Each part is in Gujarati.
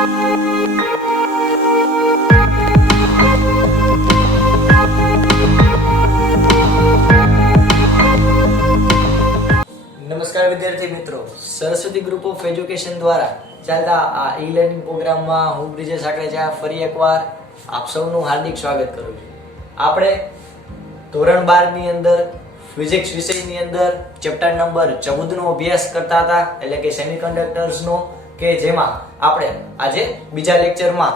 નમસ્કાર વિદ્યાર્થી મિત્રો, સરસ્વતી ગ્રુપ ઓફ એજ્યુકેશન દ્વારા ચાલતા આ ઈ લર્નિંગ પ્રોગ્રામમાં હું બ્રિજેશ સાકરેચા ફરી એકવાર આપ સૌનું હાર્દિક સ્વાગત કરું છું. આપણે ધોરણ 12 ની અંદર ફિઝિક્સ વિષયની અંદર ચેપ્ટર નંબર 14 નો અભ્યાસ કરતા હતા, એટલે કે સેમિકન્ડક્ટર્સ નો, કે જેમાં આપણે આજે બીજા લેક્ચરમાં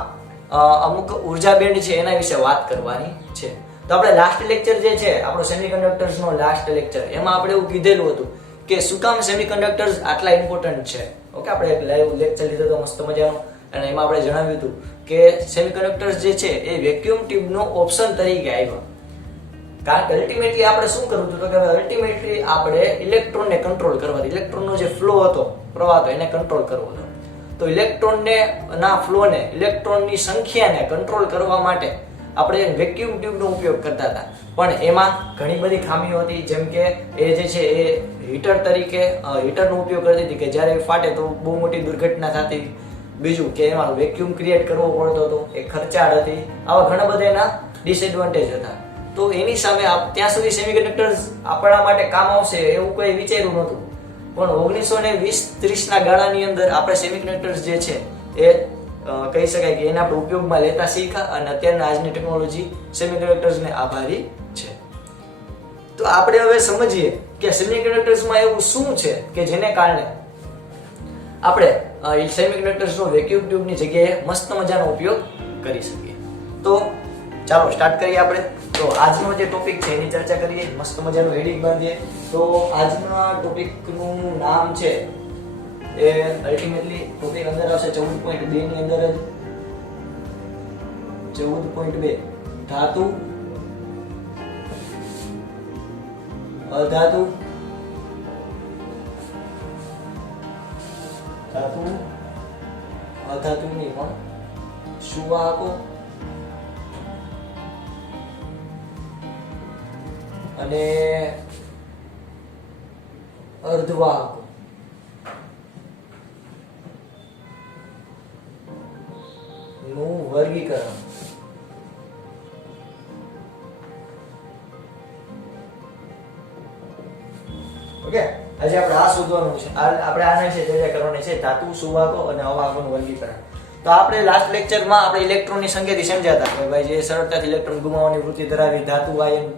અમુક ઉર્જા બેન્ડ છે એના વિશે વાત કરવાની છે. તો આપણે લાસ્ટ લેક્ચર જે છે આપણો સેમિકન્ડક્ટર્સ નો લાસ્ટ લેક્ચર, એમાં આપણે એવું કીધેલું હતું કે શું કામ સેમિકન્ડક્ટર્સ આટલા ઇમ્પોર્ટન્ટ છે. ઓકે, આપણે એક લાઈવ લેક્ચર લીધો હતો મસ્ત મજાનો, અને એમાં આપણે જણાવ્યું હતું કે સેમિકન્ડક્ટર્સ જે છે એ વેક્યુમ ટ્યુબનો ઓપ્શન તરીકે આવ્યો. કારણ કે અલ્ટિમેટલી આપણે શું કરવું હતું, તો કે અલ્ટિમેટલી આપણે ઇલેક્ટ્રોનને કંટ્રોલ કરવા, ઇલેક્ટ્રોનનો જે ફ્લો હતો, પ્રવાહ હતો, એને કંટ્રોલ કરવો હતો. તો ઇલેક્ટ્રોનને ના ફ્લોને, ઇલેક્ટ્રોનની સંખ્યાને કંટ્રોલ કરવા માટે આપણે વેક્યુમ ટ્યુબનો ઉપયોગ કરતા હતા. પણ એમાં ઘણી બધી ખામીઓ હતી, જેમ કે એ જે છે એ હીટર તરીકે હીટરનો ઉપયોગ કરતી હતી કે જ્યારે ફાટે તો બહુ મોટી દુર્ઘટના થતી. બીજું કે એમાં વેક્યુમ ક્રિએટ કરવો પડતો હતો, એ ખર્ચાળ હતી. આવા ઘણા બધા એના ડિસએડવાન્ટેજ હતા. તો એની સામે ત્યાં સુધી સેમિકન્ડક્ટર્સ આપણા માટે કામ આવશે એવું કોઈ વિચાર્યું નહોતું. પણ 1920-30 ના ગાળાની અંદર આપણે સેમિકન્ડક્ટર્સ જે છે એ કહી શકાય કે એને આપણે ઉપયોગમાં લેતા શીખ્યા, અને અત્યારના આજની ટેકનોલોજી સેમિકન્ડક્ટર્સને આભારી છે. તો આપણે હવે સમજીએ કે સેમિકન્ડક્ટર્સમાં એવું શું છે કે જેને કારણે આપણે સેમિકન્ડક્ટર્સનો વેક્યુમ ટ્યુબની જગ્યાએ મસ્ત મજાનો ઉપયોગ કરી શકીએ. તો ચાલો સ્ટાર્ટ કરીએ આપણે. તો આજનો જે ટોપિક છે એની ચર્ચા કરીએ, મસ્ત મજાનું હેડિંગ બાંધીએ. તો આજના ટોપિકનું નામ છે એ અલ્ટિમેટલી ટોપિક અંદર આવશે 14.2 ની અંદર જ 14.2 ધાતુ, અધાતુ, ધાતુ, અધાતુની પણ સુવાહકો અને અર્ધવાહકો નું વર્ગીકરણ. ઓકે, આજે આપણે આ શોધવાનું છે, આપણે આના વિશે ચર્ચા કરવાની છે, ધાતુ, સુવાહકો અને અવાહકોનું વર્ગીકરણ. તો આપણે લાસ્ટ લેક્ચરમાં આપણે ઇલેક્ટ્રોનની સંખ્યાથી સમજાતા કે ભાઈ જે સરળતાથી ઇલેક્ટ્રોન ગુમાવવાની વૃત્તિ ધરાવી ધાતુ આયન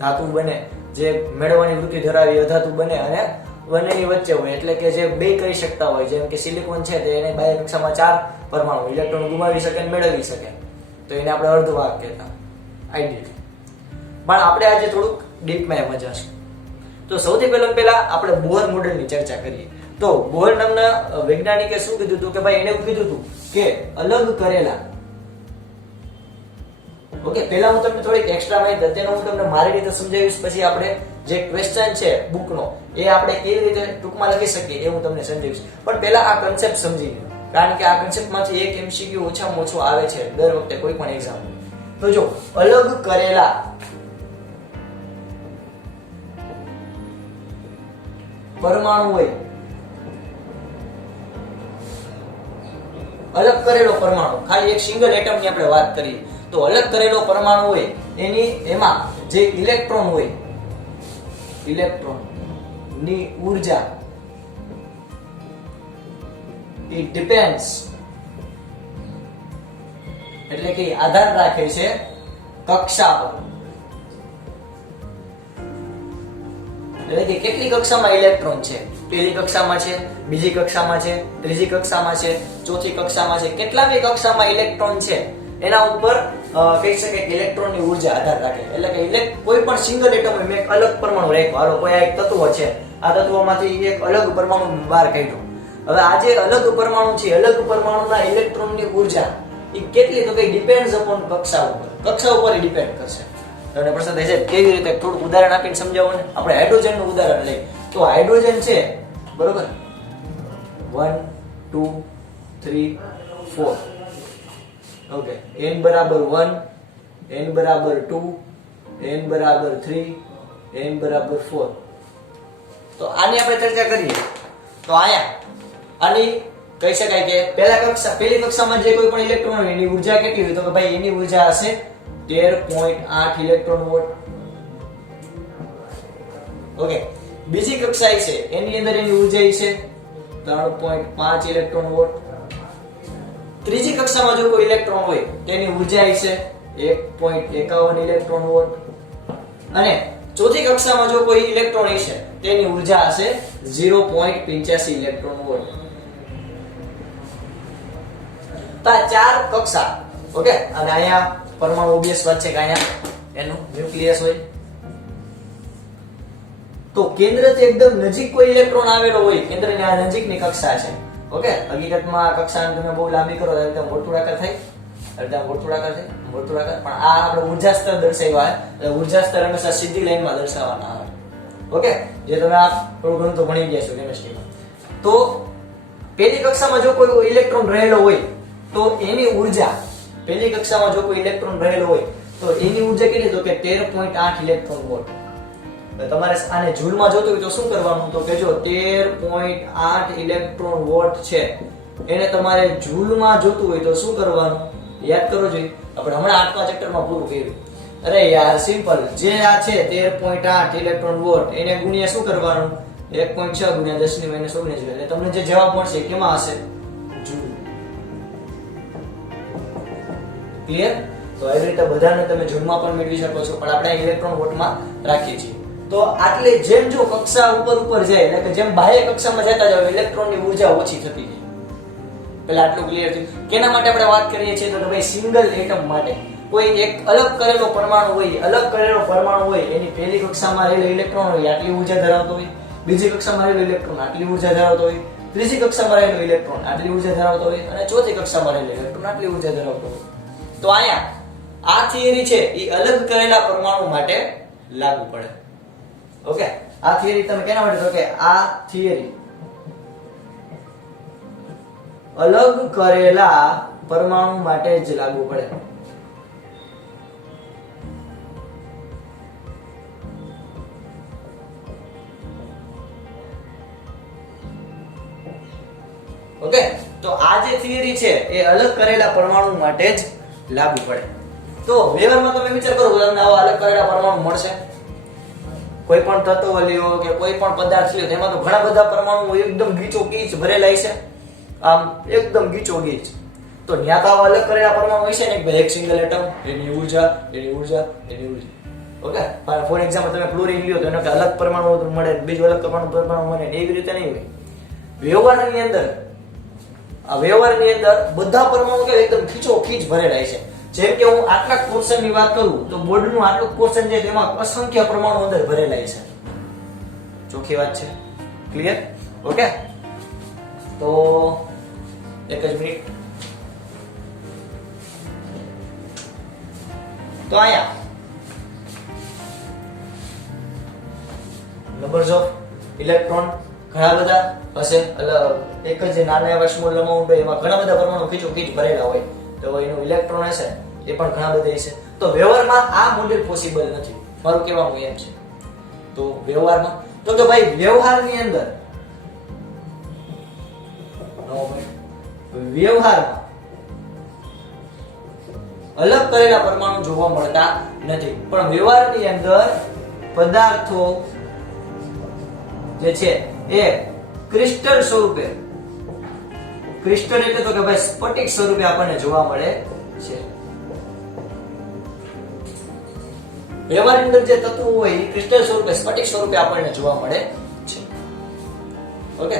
ધાતુ બને, જે મેળવવાની વૃત્તિ ધરાવી અધાતુ બને, અને બંનેની વચ્ચે હોય એટલે કે જે બે કરી શકતા હોય, જેમ કે સિલિકોન છે તે એને બાહ્ય કક્ષામાં 4 પરમાણુ ઇલેક્ટ્રોન ગુમાવી શકે અને મેળવી શકે, તો એને આપણે અર્ધવાહક કહેતા આઈડિયલ. પણ આપણે આજે થોડુંક ડીપમાં એમ જશું. તો સૌથી પહેલા આપણે બોહર મોડેલની ચર્ચા કરીએ. તો બોહર નામના વૈજ્ઞાનિકે શું કીધું હતું કે ભાઈ એને એવું કીધું હતું કે અલગ કરેલા, ઓકે, પહેલા હું તમને થોડીક એક્સ્ટ્રા માહિતી તેનો હું તમને મારી રીતે સમજાવીશ, પછી આપણે જે ક્વેશ્ચન છે બુકનો એ આપણે કેવી રીતે ટૂંકમાં લખી શકીએ એ હું તમને સમજાવીશ. પણ પહેલા આ કન્સેપ્ટ સમજી લો, કારણ કે આ કન્સેપ્ટમાંથી એક MCQ ઓછામાં ઓછો આવે છે દર વખતે કોઈ પણ એક્ઝામ. તો જો અલગ કરેલા પરમાણુ હોય, અલગ કરેલો પરમાણુ, ખાલી એક સિંગલ એટમ ની આપણે વાત કરીએ તો અલગ કરેલો પરમાણુ હોય એમાં જે ઇલેક્ટ્રોન હોય, ઇલેક્ટ્રોન ની ઊર્જા it depends, એટલે કે આધાર રાખે છે કક્ષા પર. એટલે કે કેટલી કક્ષામાં ઇલેક્ટ્રોન છે, પહેલી કક્ષામાં છે, બીજી કક્ષામાં છે, ત્રીજી કક્ષામાં છે, ચોથી કક્ષામાં છે, કેટલામી કક્ષામાં ઇલેક્ટ્રોન છે એના ઉપર કહી શકે કે ઇલેક્ટ્રોનની ઊર્જા આધાર રાખે. એટલે કે કોઈ પણ સિંગલ એટમ હોય, મેં એક અલગ પરમાણુ રાખ્યો, હાલો કોઈ એક તત્વ છે, આ તત્વમાંથી એક અલગ પરમાણુ બહાર કાઢ્યો. હવે આ જે અલગ પરમાણુ છે, અલગ પરમાણુના ઇલેક્ટ્રોનની ઊર્જા એ કેટલી, તો કે ડિપેન્ડ્સ અપોન કક્ષા ઉપર ડિપેન્ડ કરશે. તમને પ્રશ્ન થાય છે કેવી રીતે, થોડું ઉદાહરણ આપીને સમજાવો ને. આપણે હાઇડ્રોજનનું ઉદાહરણ લઈએ તો હાઇડ્રોજન છે બરોબર, 1 2 3 4, ઓકે, n બરાબર 1, n બરાબર 2, n બરાબર 3, n બરાબર 4. તો આની આપણે ચર્ચા કરીએ તો આની કહી શકાય કે પહેલી કક્ષામાં જે કોઈ પણ ઇલેક્ટ્રોન હોય એની ઉર્જા કેટલી હોય તો કે ભાઈ એની ઉર્જા હશે 13.8 ઇલેક્ટ્રોન વોટ. ઓકે, બીજી કક્ષા છે એની અંદર એની ઉર્જા છે 3.5 ઇલેક્ટ્રોન વોટ. ત્રીજી કક્ષામાં જો કોઈ ઇલેક્ટ્રોન હોય તેની ઉર્જા છે 1.51 ઇલેક્ટ્રોન વોટ. અને ચોથી કક્ષામાં જો કોઈ ઇલેક્ટ્રોન હશે તેની ઉર્જા હશે 0.85 ઇલેક્ટ્રોન વોટ. તો આ ચાર કક્ષા. ઓકે, અને અહીંયા પરમાણુ ઓબ્વિયસ વાત છે કે અહીંયા એનું ન્યુક્લિયસ હોય. તો કેન્દ્રથી એકદમ નજીક કોઈ ઇલેક્ટ્રોન આવેલો હોય, કેન્દ્રની આ નજીકની કક્ષા છે. ઓકે, હકીકતમાં કક્ષાને તમે બહુ લાંબી કરો તો એકદમ વર્તુળાકાર થાય, વર્તુળાકાર. પણ આ આપણે ઉર્જા સ્તર દર્શાવ્યા છે. ઉર્જા સ્તર હંમેશા સીધી લાઈનમાં દર્શાવવાના આવે. ઓકે, જે તમે આ થોડું ઘણું તો ભણી ગયા છો કેમિસ્ટ્રીમાં. તો પહેલી કક્ષામાં જો કોઈ ઇલેક્ટ્રોન રહેલો હોય તો એની ઉર્જા, પહેલી કક્ષામાં જો કોઈ ઇલેક્ટ્રોન રહેલો હોય તો એની ઉર્જા કેટલી તો કે 13.8 ઇલેક્ટ્રોન વોટ. તમારે આને જૂલમાં જોતું હોય તો શું કરવાનું તો કે જો 13.8 ઇલેક્ટ્રોન વોટ છે એને તમારે જૂલમાં જોતું હોય તો શું કરવાનું યાદ કરો જોઈએ. આપણે હમણાં 8મા ચેપ્ટરમાં પૂરું કર્યું. અરે યાર સિમ્પલ, જે આ છે 13.8 ઇલેક્ટ્રોન વોટ એને ગુણ્યા શું કરવાનું 1.6 ગુણ્યા 10 ની -19 એટલે તમને જે જવાબ મળશે કેમાં હશે જૂલ. ક્લિયર? તો આવી રીતે બધાને તમે જૂલમાં પણ મેળવી શકો છો, પણ આપણે ઇલેક્ટ્રોન વોટમાં રાખીએ છીએ. તો આટલે જેમ જો કક્ષા ઉપર જાય એટલે કે જેમ બાહ્ય કક્ષામાં જતા જાવ ઇલેક્ટ્રોનની ઉર્જા ઓછી થતી જાય. પેલા આટલું ક્લિયર થયું. કેના માટે આપણે વાત કરીએ છીએ તો ભાઈ સિંગલ એટમ માટે. કોઈ એક અલગ કરેલો પરમાણુ હોય એની પહેલી કક્ષામાં રહેલો ઇલેક્ટ્રોન હોય આટલી ઉર્જા ધરાવતો હોય, બીજી કક્ષામાં રહેલો ઇલેક્ટ્રોન આટલી ઉર્જા ધરાવતો હોય, ત્રીજી કક્ષામાં રહેલો ઇલેક્ટ્રોન આટલી ઉર્જા ધરાવતો હોય અને ચોથી કક્ષામાં રહેલો ઇલેક્ટ્રોન આટલી ઉર્જા ધરાવતો હોય. તો અહીંયા આ થિયરી છે એ અલગ કરેલા પરમાણુ માટે લાગુ પડે. ઓકે, આ થિયરી તમે કેના માટે તો કે આ થિયરી અલગ કરેલા પરમાણુ માટે જ લાગુ પડે. ઓકે, તો આ જે થિયરી છે એ અલગ કરેલા પરમાણુ માટે જ લાગુ પડે. તો વ્યવહારમાં તમે વિચાર કરો કે તમને આવા અલગ કરેલા પરમાણુ મળશે. કોઈ પણ તત્વ લ્યો કે કોઈ પણ પદાર્થ લ્યો તેમાં તો ઘણા બધા પરમાણુ એકદમ ગીચોગીચ ભરેલા છે, આમ એકદમ ગીચોગીચ. તો ન્યા તો આવા અલગ કરેલા પરમાણુ હશે ને કે એક સિંગલ એટમ એની ઉર્જા. ઓકે, ફોર એક્ઝામ્પલ તમે ક્લોરીન લ્યો તો એનો કે અલગ પરમાણુ મળે, બીજું અલગ પરમાણુ મળે, એવી રીતે નહીં હોય. વ્યવહારની અંદર બધા પરમાણુ કે એકદમ ખીચોખીચ ભરેલા છે. જેમ કે હું આટલા પોર્શન ની વાત કરું તો બોર્ડનું આટલું પોર્શન છે તેમાં અસંખ્ય પરમાણુ અંદર ભરેલા છે. ચોખ્ખી વાત છે. ક્લિયર? ઓકે, તો એક જ મિનિટ. તો અહીંયા નંબર્સ ઓફ ઇલેક્ટ્રોન ઘણા બધા હશે. એક જ નાના એવા સ્મોલ અમાઉન્ટ હોય એમાં ઘણા બધા પરમાણુ ખીચોખીચ ભરેલા હોય તો એનું ઇલેક્ટ્રોન હશે એ પણ ઘણા બધા હશે. તો વ્યવહારમાં આ મોડેલ પોસિબલ નથી, મારું કહેવાનું એમ છે. તો વ્યવહારમાં તો કે ભાઈ વ્યવહારની અંદર અલગ કરેલા પરમાણુ જોવા મળતા નથી, પણ વ્યવહારની અંદર પદાર્થો જે છે એ ક્રિસ્ટલ સ્વરૂપે, ક્રિસ્ટલ એટલે તો કે ભાઈ સ્ફટિક સ્વરૂપે આપણને જોવા મળે છે. વ્યવહારની અંદર જે તત્વો હોય એ ક્રિસ્ટલ સ્વરૂપે, સ્ફટિક સ્વરૂપે આપણને જોવા મળે છે. ઓકે,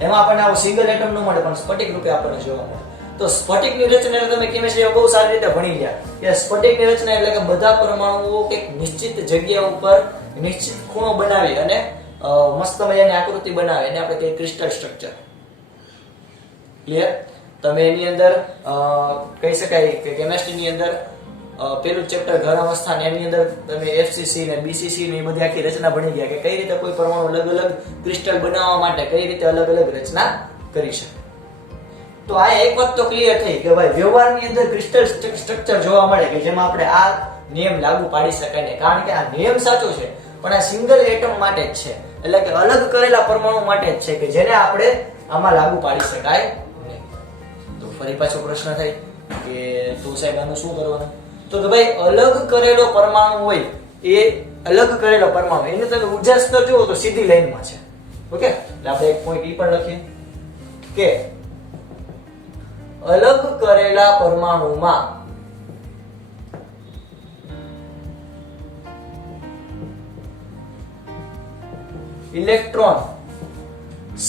એમાં આપણને આવો સિંગલ એટમ ન મળે પણ સ્ફટિક રૂપે આપણને જોવા મળે. તો સ્ફટિકની રચના એટલે તમે કેમિસ્ટ્રીમાં બહુ સારી રીતે ભણી ગયા કે સ્ફટિકની રચના એટલે કે બધા પરમાણુઓ એક નિશ્ચિત જગ્યા ઉપર નિશ્ચિત ખૂણો બનાવી અને મસ્ત મજાની આકૃતિ બનાવે એને આપણે કહીએ ક્રિસ્ટલ સ્ટ્રક્ચર. ક્લિયર? તમે એની અંદર કહી શકાય કે કેમિસ્ટ્રીની અંદર પેલું ચેપ્ટર ઘન અવસ્થા ને એની અંદર તમે એફસીસી ને બીસીસી ને એ બધી આખી રચના ભણી ગયા કે કઈ રીતે કોઈ પરમાણુ અલગ અલગ ક્રિસ્ટલ બનાવવા માટે કઈ રીતે અલગ અલગ રચના કરી શકે. તો આ એક વાત તો ક્લિયર થઈ કે ભાઈ વ્યવહારની અંદર ક્રિસ્ટલ સ્ટ્રક્ચર જોવા મળે કે જેમાં આપણે આ નિયમ લાગુ પાડી શકાય નહીં, કારણ કે આ નિયમ સાચો છે પણ આ સિંગલ એટમ માટે જ છે, એટલે કે અલગ કરેલા પરમાણુ માટે જ છે કે જેને આપણે આમાં લાગુ પાડી શકાય નહીં. તો ફરી પાછો પ્રશ્ન થાય કે તો સાહેબ આનું શું કરવાનું? તો કે ભાઈ અલગ કરેલો પરમાણુ હોય એ અલગ કરેલો પરમાણુ એનું તમે ઉર્જા સ્તર જુઓ તો સીધી લાઈનમાં છે. ઓકે, એટલે આપણે એક પોઈન્ટ ઈ પણ લખીએ કે અલગ કરેલા પરમાણુમાં ઇલેક્ટ્રોન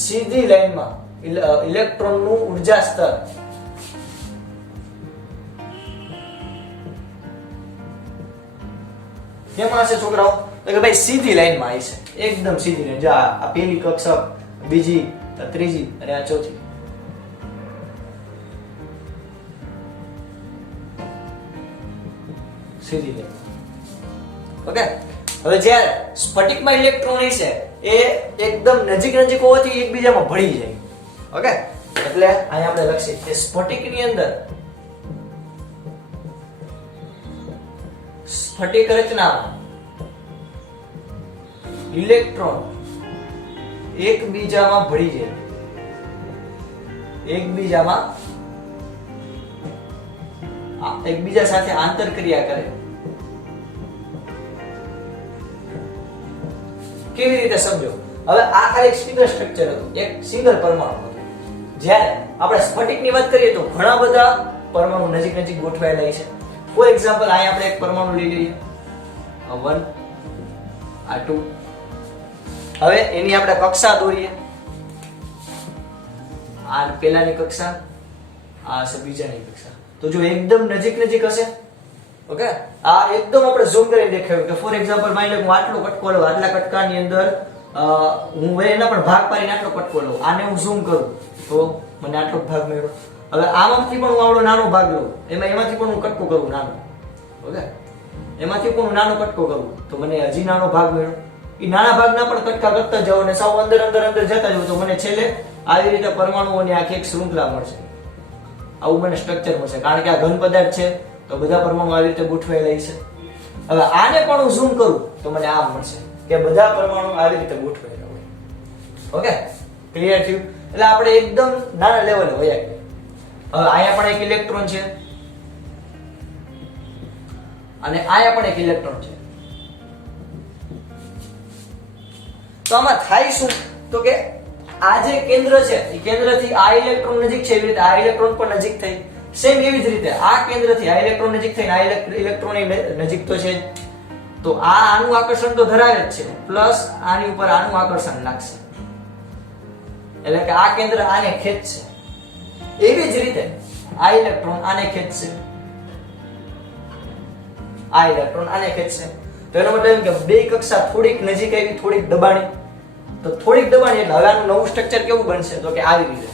સીધી લાઈનમાં ઇલેક્ટ્રોનનું ઉર્જા સ્તર કેમાં હશે છોકરાઓ? તો કે ભાઈ સીધી લાઈનમાં આવી છે, એકદમ સીધી લાઈન. જો આ પહેલી કક્ષક, બીજી, ત્રીજી અને આ ચોથી. સીધી લાઈન. ઓકે, હવે જ્યારે સ્ફટિકમાં ઇલેક્ટ્રોન છે એ એકદમ નજીક નજીક હોવાથી એકબીજામાં ભળી જાય. ઓકે, એટલે અહીંયા આપણે લખીએ કે સ્ફટિકની અંદર સ્ફટિક રચનામાં ઇલેક્ટ્રોન એકબીજામાં ભળી જાય, એકબીજા સાથે આંતરક્રિયા કરે. કેવી રીતે સમજો? હવે આ ખાલી એક સિંગલ સ્ટ્રક્ચર હતું, એક સિંગલ પરમાણુ હતું. જ્યારે આપણે સ્ફટિકની વાત કરીએ તો ઘણા બધા પરમાણુ નજીક નજીક ગોઠવાયેલા છે. ફોર એક્ઝામ્પલ અહીંયા આપણે એક પરમાણુ લઈ લઈએ, આ 1, આ 2. હવે એની આપણે કક્ષા દોરીએ. આ પહેલાની કક્ષા, આ છે બીજાની કક્ષા. તો જો એકદમ નજીક નજીક હશે. ઓકે, આ એકદમ આપણે ઝૂમ કરીને દેખાયું કે ફોર એક્ઝામ્પલ માની લો હું આટલો કટકો લઉં, આટલા કટકાની અંદર હું એના પણ ભાગ પાડીને આટલો કટકો લઉં, આને હું ઝૂમ કરું તો મને આટલો ભાગ મળ્યો. હવે આમાંથી પણ હું આવડો નાનો ભાગ લઉં, એમાંથી પણ હું કટકો કરું નાનો. ઓકે, એમાંથી પણ હું નાનો કટકો કરું તો મને હજી નાનો ભાગ મળ્યો. એ નાના ભાગના પણ કટકા કરતા જાઓ અને સાવ અંદર અંદર અંદર જતા જાઓ તો મને છેલ્લે આવી રીતે પરમાણુઓની આખી એક શૃંખલા મળશે. આવું મને સ્ટ્રક્ચર મળશે, કારણ કે આ ઘન પદાર્થ છે તો બધા પરમાણુ આવી રીતે ગોઠવાયેલા છે. હવે આને પણ હું ઝૂમ કરું તો મને આમ મળશે કે બધા પરમાણુ આવી રીતે ગોઠવાયેલા હોય. ઓકે, ક્લિયર થયું? એટલે આપણે એકદમ નાના લેવલે હોય. હવે અહીંયા પણ એક ઇલેક્ટ્રોન છે અને અહીંયા પણ એક ઇલેક્ટ્રોન છે. તો આમાં થાય શું? તો કે આ જે કેન્દ્ર છે એ કેન્દ્રથી આ ઇલેક્ટ્રોન નજીક છે, એવી રીતે આ ઇલેક્ટ્રોન પણ નજીક થઈ. સેમ એવી જ રીતે આ કેન્દ્રથી આ ઇલેક્ટ્રોન નજીક થઈને આ ઇલેક્ટ્રોન નજીક તો છે. તો આ આનું આકર્ષણ તો ધરાવે જ છે, પ્લસ આની ઉપર આનું આકર્ષણ લાગશે, એટલે કે આ કેન્દ્ર આને ખેંચશે. એવી જ રીતે આ ઇલેક્ટ્રોન આને ખેંચશે, આ ઇલેક્ટ્રોન આને ખેંચશે. તો એનો મતલબ એમ કે બે કક્ષા થોડીક નજીક આવી, થોડીક દબાણી. તો થોડીક દબાણી એટલે હવે આનું નવું સ્ટ્રક્ચર કેવું બનશે? તો કે આવી રીતે.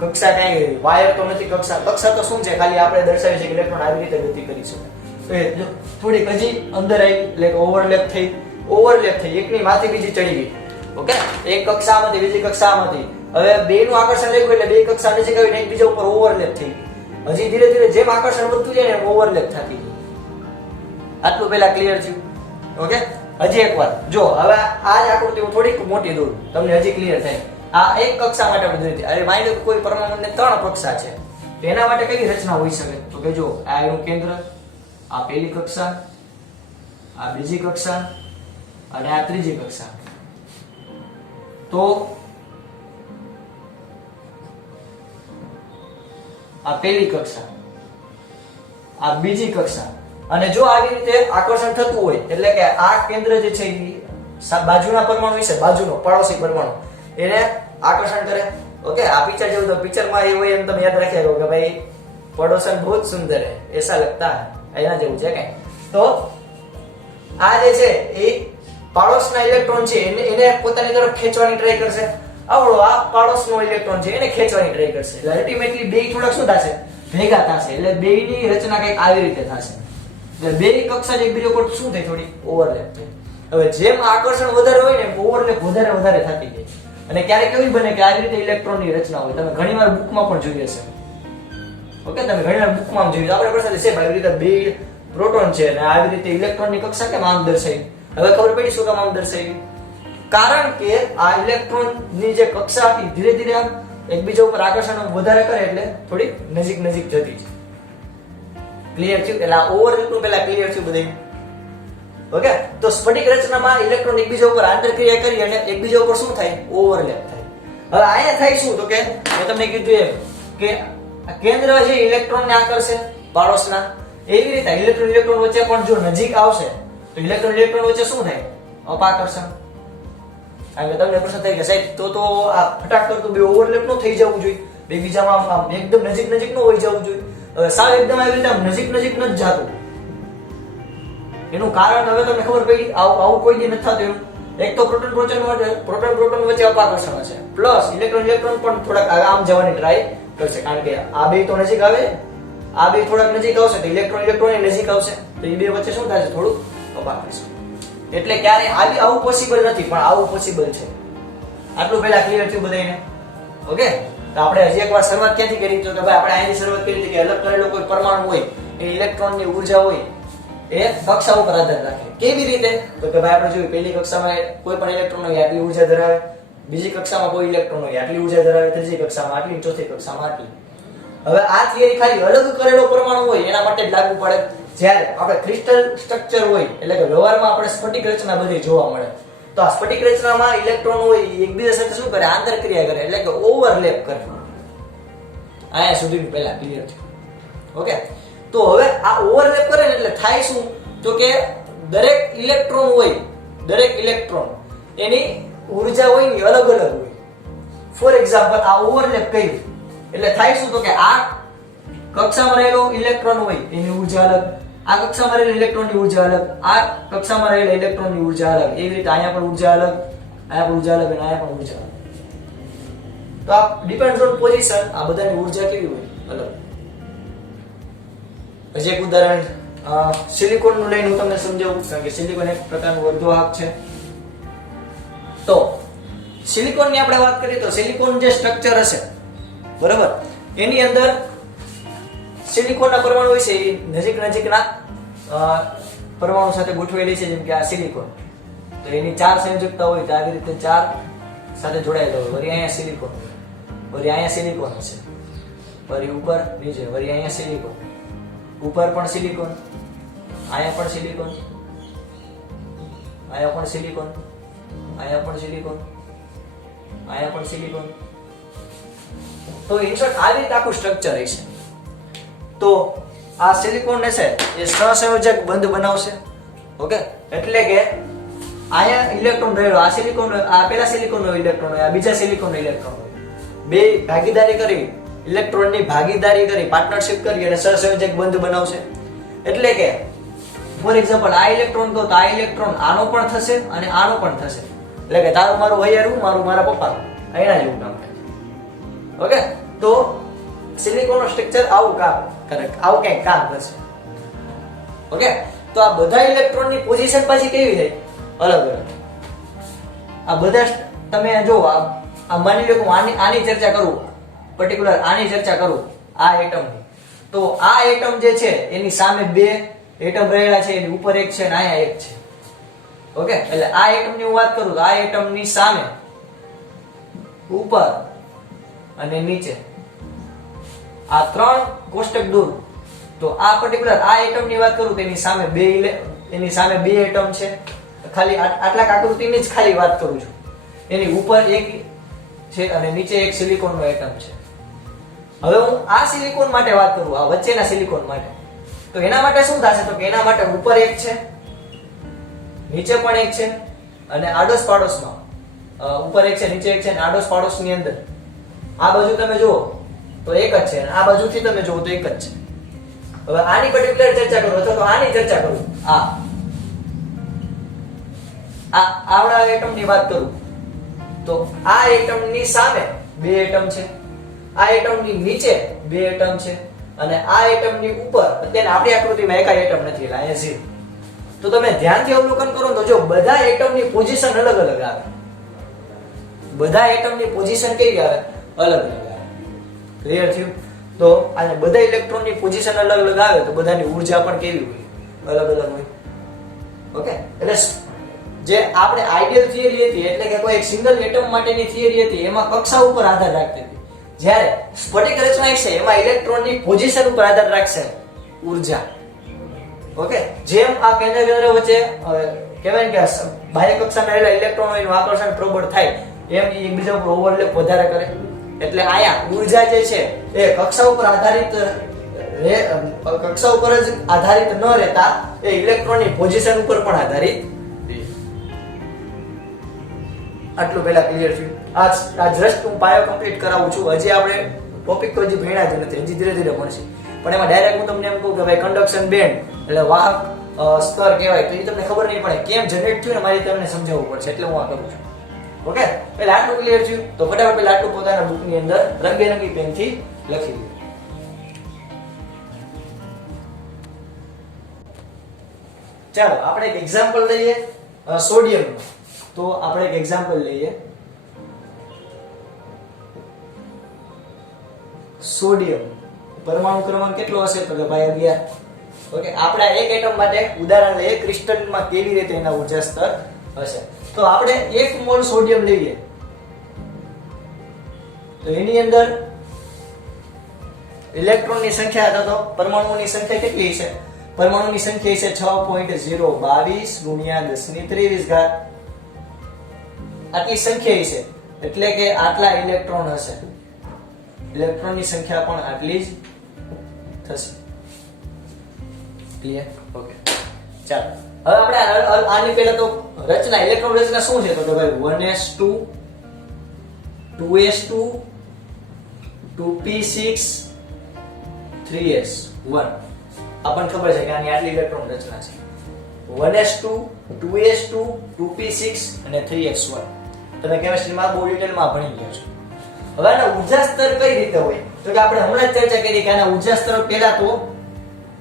કક્ષા કઈ વાયર તો નથી. કક્ષા તો શું છે? ખાલી આપણે દર્શાવી છે કે ઇલેક્ટ્રોન આવી રીતે ગતિ કરી શકે. તો એ જો થોડીક હજી અંદર આવી એટલે ઓવરલેપ થઈ, એકની માથે બીજી ચડી ગઈ. ઓકે, એક કક્ષામાંથી બીજી કક્ષામાંથી હવે બેનું આકર્ષણ લેવું એટલે બે કક્ષા નજીક આવીને એકબીજા ઉપર ઓવરલેપ થઈ ગઈ. હજી ધીરે ધીરે જેમ આકર્ષણ વધતું જાય ને એમ ઓવરલેપ થતી ગઈ. આટલું પહેલા ક્લિયર થયું? ઓકે, હજી એકવાર જો હવે આ જ આકૃતિ હું થોડીક મોટી દોરું તમને હજી ક્લિયર થાય. આ એક કક્ષા માટે બધી રીતે. અરે માની લો કોઈ પરમાણુને 3 કક્ષા છે તો એના માટે કઈ રચના હોઈ શકે? તો કે જો આ એનું કેન્દ્ર, આ પહેલી કક્ષા, આ બીજી કક્ષા અને આ ત્રીજી કક્ષા. તો આ પહેલી કક્ષા, આ બીજી કક્ષા. અને જો આવી રીતે આકર્ષણ થતું હોય એટલે કે આ કેન્દ્ર જે છે એ બાજુના પરમાણુ છે, બાજુનો પાડોશી પરમાણુ એને આકર્ષણ કરે. ઓકે, આ પિક્ચર જેવું તો પિક્ચરમાં એ હોય એમ તમે યાદ રાખ્યા કરો કે ભાઈ પડોશન બહુ સુંદર હે, એસા લગતા હે, એના જેવું છે કઈ. તો આ જે છે એ પાડોશના ઇલેક્ટ્રોન છે એને પોતાની તરફ ખેંચવાની ટ્રાય કરશે. આવડો આ પાડોશનો ઇલેક્ટ્રોન છે એને ખેંચવાની ટ્રાય કરશે. એટલે અલ્ટિમેટલી બે થોડાક શું થશે? ભેગા થશે. એટલે બેની રચના કંઈક આવી રીતે થશે. એટલે બે કક્ષા એકબીજા પર શું થાય? થોડી ઓવરલેપ થાય. હવે જેમ આકર્ષણ વધારે હોય ને ઓવરલેપ વધારે થતી જાય અને ક્યારેક કેવી બને કે આવી રીતે ઇલેક્ટ્રોનની રચના હોય. તમે ઘણીવાર બુકમાં પણ જોઈ હશે. ઓકે, તમે ઘણીવાર બુકમાં જોઈ આપણે પ્રસાદ છે આવી રીતે બે પ્રોટોન છે અને આવી રીતે ઇલેક્ટ્રોનની કક્ષા કેમ આમ દર્શાવી. હવે ખબર પડી શું કામ આમ દર્શાવી? કારણ કે આ ઇલેક્ટ્રોનની જે કક્ષા હતી ધીરે ધીરે આમ એકબીજા ઉપર આકર્ષણ વધારે કરે એટલે થોડી નજીક જતી છે. ક્લિયર થયું? એટલે આ ઓવરલેપનું પહેલા ક્લિયર થયું બધું. ઓકે, તો સ્ફટિક રચનામાં ઇલેક્ટ્રોન એકબીજા ઉપર આંતરક્રિયા કરી અને એકબીજા ઉપર શું થાય? ઓવરલેપ થાય. હવે અહીંયા થાય શું? તો કે મેં તમને કીધું એમ કે કેન્દ્ર જે ઇલેક્ટ્રોનને આકર્ષે પાડોશના, એવી રીતે ઇલેક્ટ્રોન વચ્ચે પણ જો નજીક આવશે તો ઇલેક્ટ્રોન વચ્ચે શું થાય? અપાકર્ષણ. કારણ કે તમને પ્રશ્ન થાય કે સાહેબ તો આ ફટાક કરતું બે ઓવરલેપ નો થઈ જવું જોઈએ, બે બીજામાં આમ એકદમ નજીક નો હોઈ જવું જોઈએ. હવે સાવ એકદમ આવી રીતે આમ નજીક ન જ જાતું. એનું કારણ હવે તમને ખબર પડી. આવું કોઈ દી નથી થતું. એક તો પ્રોટોન વચ્ચે અપાકર્ષણ હશે, પ્લસ ઇલેક્ટ્રોન પણ થોડાક આમ જવાની ટ્રાય કરશે. કારણ કે આ બે તો નજીક આવે, આ બે થોડાક નજીક આવશે તો ઇલેક્ટ્રોન નજીક આવશે તો એ બે વચ્ચે શું થાય છે? થોડું અપાકર્ષણ. એટલે ક્યારે આવું પોસિબલ નથી પણ આવું પોસિબલ છે. આટલું પહેલા ક્લિયર થયું બધાને? ઓકે, તો આપણે હજી એકવાર શરૂઆત ક્યાંથી કરી? તો ભાઈ આપણે અહીંથી શરૂઆત કરી હતી કે અલગ કરેલો કોઈ પરમાણુ હોય એ ઇલેક્ટ્રોનની ઉર્જા હોય એ કક્ષા ઉપર આધાર રાખે. કેવી રીતે? તો કે ભાઈ આપણે જોયું પહેલી કક્ષામાં કોઈ પણ ઇલેક્ટ્રોન હોય આટલી ઉર્જા ધરાવે, બીજી કક્ષામાં કોઈ ઇલેક્ટ્રોન હોય આટલી ઉર્જા ધરાવે, ત્રીજી કક્ષામાં આટલી, ચોથી કક્ષામાં આટલી. હવે આ થિયરી ખાલી અલગ કરેલો પરમાણુ હોય એના માટે જ લાગુ પડે. જ્યારે આપણે ક્રિસ્ટલ સ્ટ્રક્ચર હોય એટલે કે વ્યવહારમાં આપણે સ્ફટિક રચના બધી જોવા મળે તો આ સ્ફટિક રચનામાં ઇલેક્ટ્રોન હોય એકબીજા સાથે શું કરે? આંતરક્રિયા કરે એટલે કે ઓવરલેપ કરે. આયા સુધી પહેલા ક્લિયર છે. ઓકે, તો હવે આ ઓવરલેપ કરે ને એટલે થાય શું? તો કે દરેક ઇલેક્ટ્રોન એની ઉર્જા હોય ને અલગ હોય. ફોર એક્ઝામ્પલ આ ઓવરલેપ કર્યું એટલે થાય શું? તો કે આ કક્ષામાં રહેલો ઇલેક્ટ્રોન હોય એની ઉર્જા અલગ, આ કક્ષામાં રહેલા ઇલેક્ટ્રોનની ઉર્જા અલગ, આ કક્ષામાં રહેલા ઇલેક્ટ્રોનની ઉર્જા અલગ. એવી રીતે અહીંયા પણ ઉર્જા અલગ, અહીંયા પણ ઉર્જા અલગ અને અહીંયા પણ ઉર્જા અલગ. તો આ ડિપેન્ડ્સ ઓન પોઝિશન. આ બધાની ઉર્જા કેવી હોય? અલગ. હજી એક ઉદાહરણ સિલિકોન નું લઈને હું તમને સમજાવું કારણ કે સિલિકોન એક પ્રકારનું અર્ધવાહક છે. તો સિલિકોન ની આપણે વાત કરીએ તો સિલિકોન જે સ્ટ્રક્ચર હશે બરાબર, એની અંદર સિલિકોનના પરમાણુ હોય છે એ નજીકના પરમાણુ સાથે ગોઠવેલી છે. જેમ કે આ સિલિકોન તો એની 4 સંયોજકતા હોય તો આવી રીતે 4 સાથે જોડાયેલા હોય. વળી અહીંયા સિલિકોન, વળી અહીંયા સિલિકોન હશે, વળી ઉપર નીચે, વળી અહીંયા સિલિકોન, ઉપર પણ સિલિકોન, અહીંયા પણ સિલિકોન, અહીંયા પણ સિલિકોન, અહીંયા પણ સિલિકોન, અહીંયા પણ સિલિકોન. તો ઇન શોર્ટ આવી રીતે આખું સ્ટ્રક્ચર હશે. તો આ સિલિકોન છે એ સહસંયોજક બંધ બનાવશે. ઓકે, એટલે કે અહીંયા ઇલેક્ટ્રોન રહેલો, આ સિલિકોન, આ પહેલા સિલિકોનનો ઇલેક્ટ્રોન હોય, આ બીજા સિલિકોનનો ઇલેક્ટ્રોન હોય. બે ભાગીદારી કરી, ઇલેક્ટ્રોનની ભાગીદારી કરી, પાર્ટનરશિપ કરી અને સહસંયોજક બંધ બનાવશે. એટલે કે ફોર એક્ઝામ્પલ આ ઇલેક્ટ્રોન કહો તો આ ઇલેક્ટ્રોન આનો પણ થશે અને આનો પણ થશે. એટલે કે તારું મારું વૈયારું, મારું મારા પપ્પા, એના જેવું કામ કરે. ઓકે, તો સિલિકોનનું સ્ટ્રક્ચર આવું કામ કરે, આવું કંઈક કામ કરશે. ઓકે, તો આ બધા ઇલેક્ટ્રોનની પોઝિશન પાછી કેવી થાય? અલગ અલગ. આ બધા તમે જો આ માની લો કે હું આની ચર્ચા કરું, પર્ટિક્યુલર આની ચર્ચા કરું આ એટમની, તો આ એટમ જે છે એની સામે બે એટમ રહેલા છે, એની ઉપર એક છે અને અહીંયા એક છે. ઓકે, એટલે આ એટમની હું વાત કરું તો આ એટમની સામે, ઉપર અને નીચે આ 3 કોષ્ટક દૂર. તો આ પર્ટિક્યુલર આ એટમની વાત કરું તો એની સામે બે એટમ છે. ખાલી આટલા આકૃતિની જ ખાલી વાત કરું છું. એની ઉપર એક છે અને નીચે એક સિલિકોનનો એટમ છે. હવે હું આ સિલિકોન માટે વાત કરું, આ વચ્ચેના સિલિકોન માટે, તો એના માટે શું થશે? તો કે એના માટે ઉપર એક છે, નીચે પણ એક છે અને આડોશ પાડોશમાં ઉપર એક છે, નીચે એક છે અને આડોશ પાડોશની અંદર આ બાજુ તમે જુઓ તો એક જ છે અને આ બાજુથી તમે જુઓ તો એક જ છે. હવે આની પર્ટિક્યુલર ચર્ચા કરું અથવા તો આની ચર્ચા કરું, આવડા એટમની વાત કરું તો આ એટમની સામે બે એટમ છે, આ એટમની નીચે બે એટમ છે અને આ એટમની ઉપર અત્યારે આપણી આકૃતિમાં એકાય એટમ નથી એટલે અહીંયા 0. તો તમે ધ્યાનથી અવલોકન કરો તો જો બધા એટમની પોઝિશન અલગ અલગ આવે. બધા એટમની પોઝિશન કેવી આવે? અલગ અલગ આવે. ક્લિયર થયું? તો અને બધા ઇલેક્ટ્રોનની પોઝિશન અલગ અલગ આવે તો બધાની ઊર્જા પણ કેવી હોય? અલગ અલગ હોય. ઓકે, એટલે જે આપણે આઈડિયલ થિયરી હતી એટલે કે કોઈ એક સિંગલ એટમ માટેની થિયરી હતી એમાં કક્ષા ઉપર આધાર રાખતી હતી. જ્યારે સ્ફટિક રચના છે એમાં ઇલેક્ટ્રોનની પોઝિશન ઉપર આધાર રાખશે ઊર્જા. ઓકે, જેમ આ કેન્દ્ર વચ્ચે કહેવાય કે બાહ્ય કક્ષામાં રહેલા ઇલેક્ટ્રોનોનું આકર્ષણ પ્રબળ થાય એમ એકબીજા ઉપર ઓવરલેપ વધારે કરે. એટલે આયા ઊર્જા જે છે એ કક્ષા ઉપર આધારિત કક્ષા ઉપર જ આધારિત ન રહેતા એ ઇલેક્ટ્રોનની પોઝિશન ઉપર પણ આધારિત. આટલું પહેલા ક્લિયર થયું. આ જસ્ટ હું પાયો કમ્પ્લીટ કરાવું છું. હજી આપણે ટોપિક તો હજી ભણ્યા જ નથી, હજી ધીરે ધીરે ભણશે. પણ એમાં ડાયરેક્ટ હું તમને એમ કહું કે ભાઈ કન્ડક્શન બેન્ડ એટલે વાહક સ્તર કહેવાય તો એ તમને ખબર નહીં પડે કેમ જનરેટ થયું ને મારી તમને સમજાવવું પડશે એટલે હું આ કરું છું. ઓકે, પહેલા આટલું ક્લિયર થયું તો ફટાફટ પહેલા આટલું પોતાના બુકની અંદર રંગબેરંગી પેનથી લખી દો. ચાલો આપણે એક એક્ઝામ્પલ લઈએ સોડિયમનું. તો આપણે એક એક્ઝામ્પલ લઈએ સોડિયમ. પરમાણુ ક્રમાંક કેટલો હશે? તો કે ભાઈ 11. ઓકે, આપણે એક એટમ માટે ઉદાહરણ લઈએ ક્રિસ્ટલમાં કેવી રીતે એના ઊર્જા સ્તર હશે. તો આપણે 1 મોલ સોડિયમ લઈએ તો એની અંદર ઇલેક્ટ્રોનની સંખ્યા અથવા તો પરમાણુઓની સંખ્યા કેટલી છે? પરમાણુની સંખ્યા છે 6.022 ગુણ્યા 1023 ઘાત. આટલી સંખ્યા છે એટલે કે આટલા ઇલેક્ટ્રોન હશે. ઇલેક્ટ્રોનની સંખ્યા પણ આટલી જ થશે. ક્લિયર? ઓકે, ચાલો હવે આપણે આની પહેલા તો રચના ઇલેક્ટ્રોન રચના શું છે? તો કે ભાઈ 1s2 2s2 2p6 3s1. આપણને ખબર છે કે આની આટલી ઇલેક્ટ્રોન રચના છે. 1s2 2s2 2p6 અને 3s1. તમે કેમિસ્ટ્રીમાં બહુ ડિટેલમાં ભણી ગયા છો. હવે આના ઊર્જા સ્તર કઈ રીતે હોય? તો કે આપણે હમણાં જ ચર્ચા કરી કે આના ઊર્જા સ્તર પહેલા તો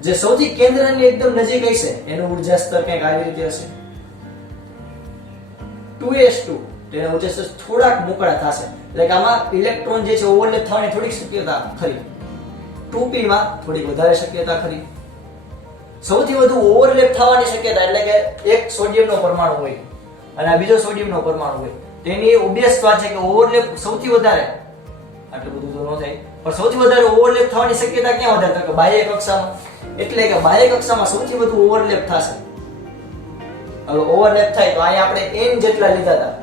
જે સૌથી કેન્દ્રની એકદમ નજીક હશે એનું ઊર્જા સ્તર કંઈક આવી રીતે હશે 2s2. તેના ઊર્જા સ્તર થોડાક મોકળા થશે એટલે કે આમાં ઇલેક્ટ્રોન જે છે ઓવરલેપ થવાની થોડીક શક્યતા ખરી. 2p માં થોડીક વધારે શક્યતા ખરી. સૌથી વધુ ઓવરલેપ થવાની શક્યતા એટલે કે એક સોડિયમનો પરમાણુ હોય અને આ બીજો સોડિયમનો પરમાણુ હોય તેની ઓબ્વિયસ વાત છે કે ઓવરલેપ સૌથી વધારે. આટલું બધું તો ન થાય પણ સૌથી વધારે ઓવરલેપ થવાની શક્યતા ક્યાં વધારે? તો કે બાહ્ય કક્ષામાં. એટલે કે બાહ્ય કક્ષામાં સૌથી વધુ ઓવરલેપ થશે. હવે ઓવરલેપ થાય તો અહીંયા આપણે n જેટલા લીધા હતા